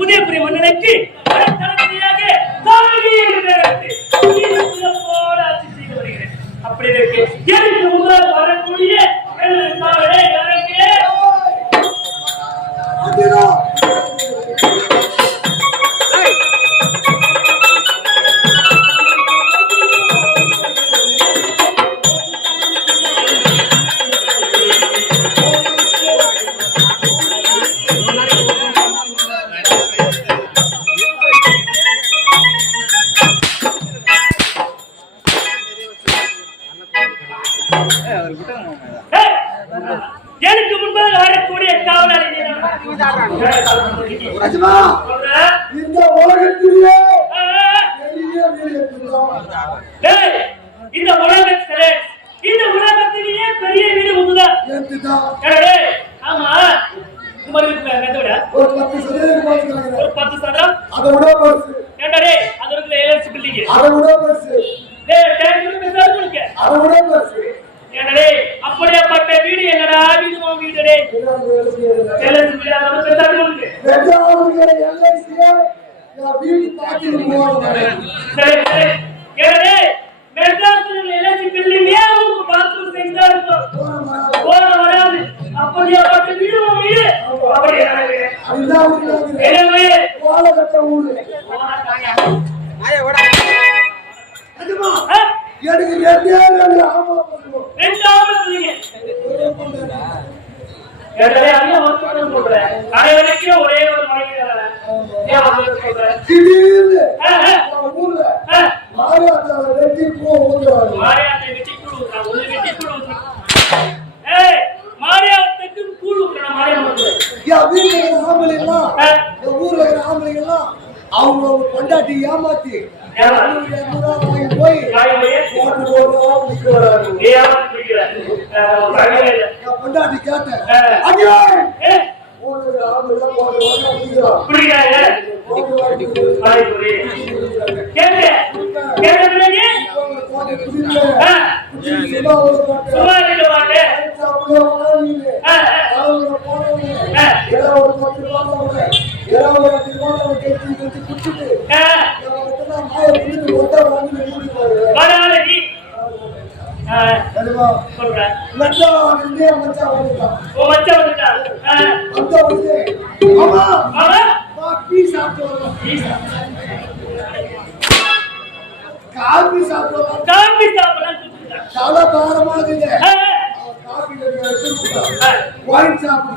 உதயபுரி மன்னனுக்கு தளபதியாக ஆட்சி செய்து வருகிறேன். அப்படி இருக்கு எனக்கு முதல் வரக்கூடிய எனக்கு முன்பாக வரக்கூடிய காவலர் இந்த உலகத்திலே இந்த உலகத்திலே இந்த உலகத்திலேயே பெரிய வீடு உண்டுதான். ஆமா ஒரு 10 சதுரம் அதை விட பெருசு. அது இருக்கிற எல்எல்சி பில்டிங் அதை விட பெருசு. அதை விட பெருசு. அப்படியாப்பட்ட வீடு என்னடா வீடு வீடு அப்படியாப்பட்ட வீடு வீடு எனக்கு ஒரே ஒரு மாரியாத்துக்கு கூழ் ஊத்துறான். ஊர்ல இருக்கிற ஆம்பளைங்கெல்லாம் அவங்க கொண்டாட்டி ஏமாத்தி போய் கொண்டாட்டி கேட்டேன். చాలా భారమాది వైన్ షాప్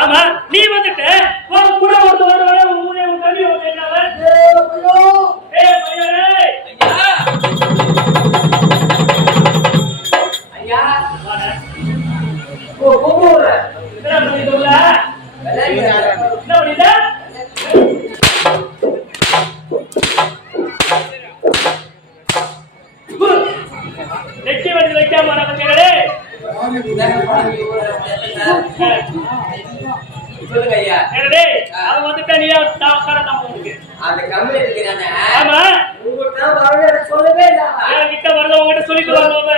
ஆமா நீ வந்துட்டு கூட சொல்லுங்க ஐயா. என்னடே அவன் வந்துட்டா நீ காரணம் உங்களுக்கு அந்த கம்பெனி இருக்கிறானே. ஆமா உங்ககிட்ட வரல சொல்லவே இல்ல. என் கிட்ட வரல உங்ககிட்ட சொல்லிட்டு வரணும்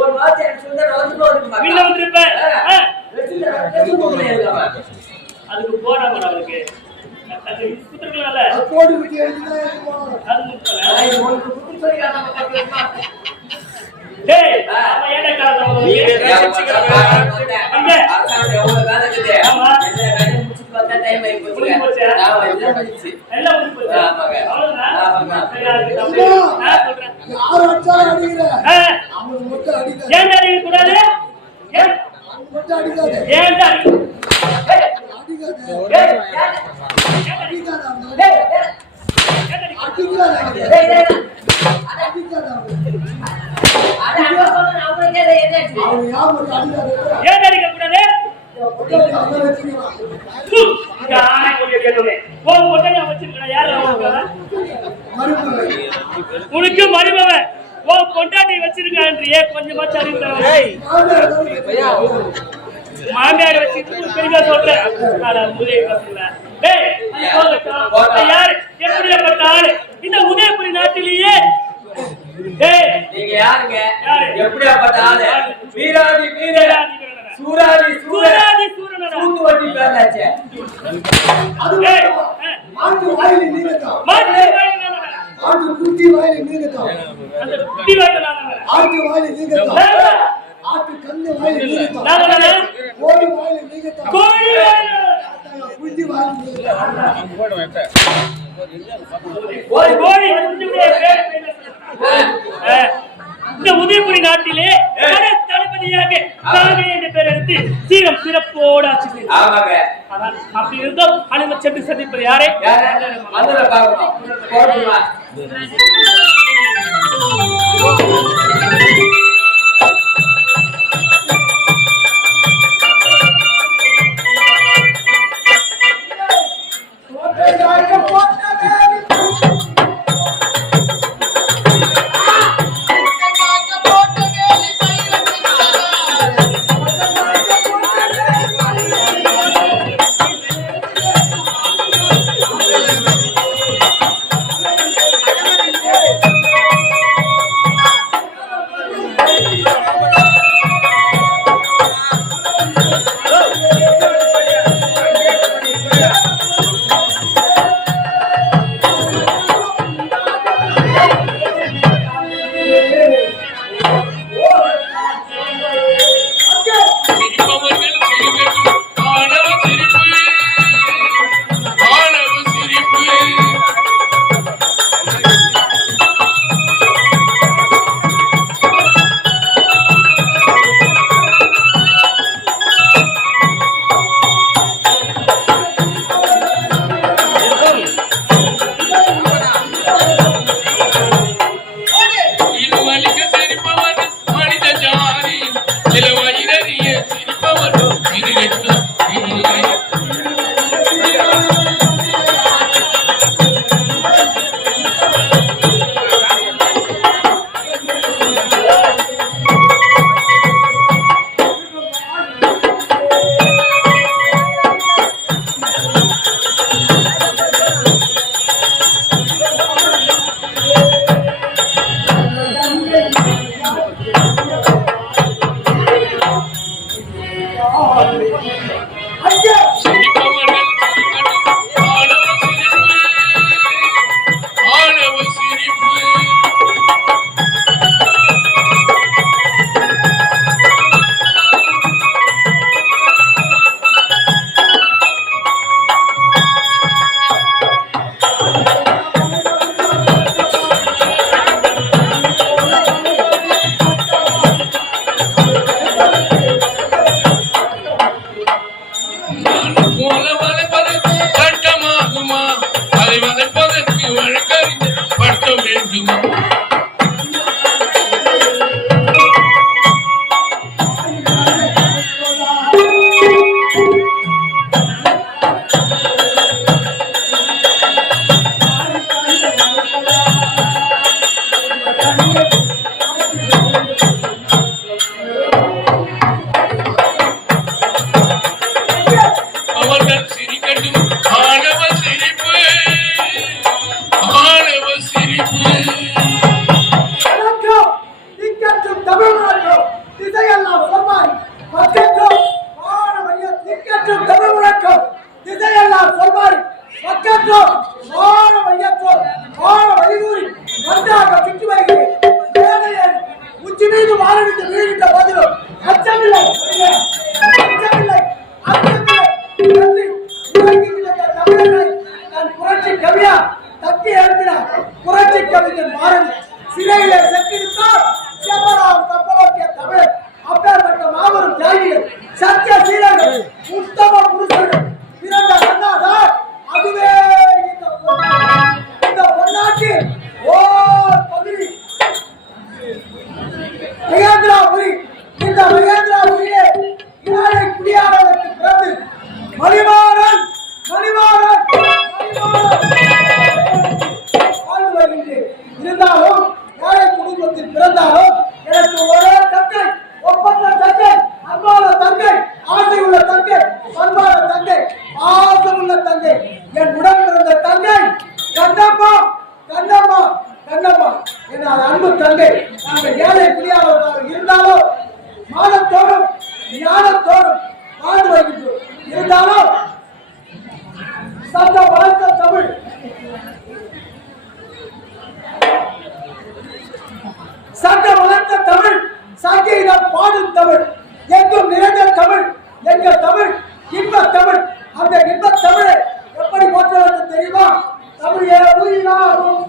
ஒரு வார்த்தை எனக்கு சொல்ல வந்து வீட்டுல வந்துருப்ப போடுங்க. அதுக்கு போறாங்க அவருக்கு அது குத்துறதுனால போட்டு விட்டு எழுதினா அது முட்டல டேய் அவன் ஏடா காரணம் அங்க அரசாங்க எவ்வளவு வேலை இருக்குது. ஆமா எல்லா வேலையும் முடிச்சிட்டு வந்தா டைம் ஆகி போச்சு. ஆமா எல்லாம் முடிச்சு. எல்லாம் வந்து போச்சு ஆமாங்க. அவ்வளவுதான் ஆமாங்க. சரி அதுக்கு நான் சொல்றேன் யார் அடிச்சாலும் அடிக்கிற அவனுக்கு மட்டும் அடிக்காது. ஏன் அடிக்க கூடாது ஏன் அவனுக்கு மட்டும் அடிக்காது. ஏன் அடிக்க அடிக்காது. ஏய் அடிக்காது அவனுக்கு. டேய் அடிக்காது அவனுக்கு. டேய் டேய் அடிக்காது அவனுக்கு. அட அங்க சொன்னா அவனுக்கே எதாச்சு. அவன் யார் மட்டும் அடிக்காது. ஏன் அடிக்க கூடாது பொண்டாட்டி அவனை வச்சுக்கிறான். யாரை கொண்டு கேட்டோமே ஓ கொண்டாடி வச்சிருக்கா யாரு மறுப்பு. உனக்கு மருமவன் ஓ கொண்டாடி வச்சிருக்கான்றியே கொஞ்சமாச்சு அறிவு மாமியார் வச்சுட்டு பெரிய சொல்றேன் யாரு எப்படிப்பட்ட ஆளு இந்த உதயபுரி நாட்டிலேயே டேய் நீங்க யாருங்க? யாரு? எப்படியாப்பட்ட ஆளு? வீராதி வீரன், சூராதி சூரன், சூராதி சூரனா சூத்து வட்டி பேராச்சே. அது டேய் ஆட்டு வாயில நீங்கதான். மாட்டு வாயிலானவன் ஆட்டு குட்டி வாயில நீங்கதான். அந்த குட்டி வாயிலானவன் ஆட்டு வாயில நீங்கதான். ஆட்டு கண்ணு வாயில நீங்கதான். நானே கோழி வாயில நீங்கதான். கோழி வாயிலானவன் குட்டி வாயில நீங்கதான். கோழி கோழி குஞ்சுடைய பேர் இந்த உதயபுரி நாட்டிலே தளபதியாக தானே என்ற பெயர் எடுத்து சீரம் சிறப்போடு ஆட்சி செய்தார். ஆமாங்க. ஆனால் அப்படி இருந்தும் அனுமதி சென்று சந்திப்பது யாரை யாரு? வந்துல பாக்கணும். போடுமா? கவிஞன் பாரதி சிறையிலே செட்டிருந்தார் செம்பராம் கப்பலோட்டிய தமிழ் அப்பேற்பட்ட மாபெரும் தியாகிகள் சத்திய சீலர்கள் உத்தம புருஷர்கள் பிறந்த அண்ணாதான் அதுவே இந்த பொன்னாட்டில் ஓர் பகுதி மகேந்திராபுரி. இந்த மகேந்திராபுரியே இனாலை குடியாளருக்கு பிறந்து மணிமாறன் மணிமாறன் வாழ்ந்து வருகின்றேன். இருந்தாலும் ஏழை குடும்பத்தில் பிறந்தாலும் எனக்கு ஒரே தங்கை, ஒப்பற்ற தங்கை, அன்பான தங்கை, ஆசை உள்ள தங்கை, பண்பான தங்கை, பாசமுள்ள தங்கை, என் உடன் பிறந்த தங்கை கண்ணம்மா கண்ணம்மா கண்ணம்மா என் அன்பு தங்கை. நாங்கள் ஏழை குடியாளர்களாக இருந்தாலும் மானத்தோடும் ஞானத்தோடும் வாழ்ந்து வருகின்றோம். இருந்தாலும் சட்ட வளர்த்த தமிழ் சட்ட வளர்த்த தமிழ் சங்கீதம் பாடும் தமிழ் எங்கும் நிறைந்த தமிழ் எங்கள் தமிழ் இன்ப தமிழ். அந்த இன்ப தமிழை எப்படி போற்ற வேண்டும் தெரியுமா? தமிழே உயிராகும்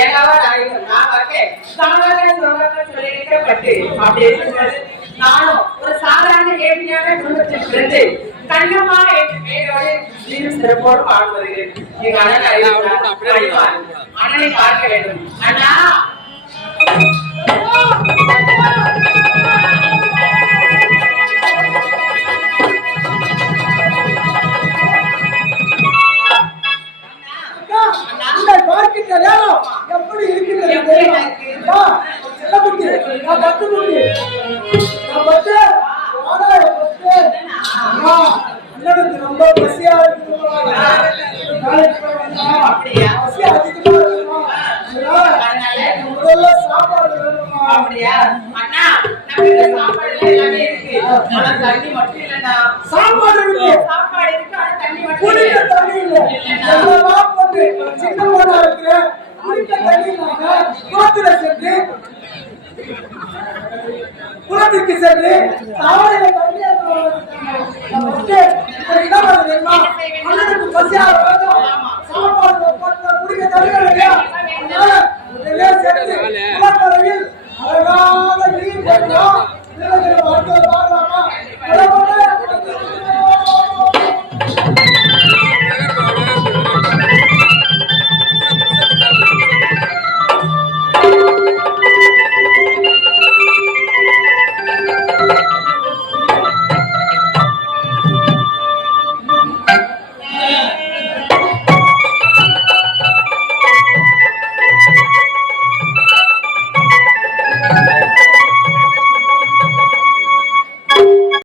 ஏகாவா நான் வரேன் சாதாரண சொல்லிக்கப்பட்டு அப்படி இருக்கும்போது நானும் ஒரு சாதாரண ஏழ்மையான குடும்பத்தில் பிறந்து கண்ணம்மா என்ற பெயரோடு சீரும் சிறப்போடு வாழ்ந்து வருகிறேன். எங்க அண்ணனை பார்க்க வேண்டும். அண்ணா உங்களை பார்க்கின்ற நேரம் எப்படி இருக்கிறது தெரியுமா? அம்மா, செல்லக்குட்டி, நான் பட்டுக்குட்டி. நான் பட்டு, வாடா, பட்டு. அம்மா, அண்ணனுக்கு ரொம்ப பசியா இருக்குதும்மா. நாளைக்கு போய் வந்தா, அப்படியா? பசி அதிகமா இருக்குமா? அதனால முதல்ல சாப்பாடு வேணுமா? அப்படியா? அண்ணா, நம்ம வீட்டுல சாப்பாடு எல்லாமே இருக்கு. ஆனா தண்ணி மட்டும் இல்லைண்ணா. சாப்பாடு இருக்கு, சாப்பாடு இருக்கு, ஆனா தண்ணி மட்டும் குடிக்க இல்லை. தண்ணி இல்ல. என்னவா பண்ணு, சின்ன பொண்ணா இருக்கிற, குடிக்க தண்ணி இல்லாம குளத்துல சென்று குளத்துக்கு சென்று தாவர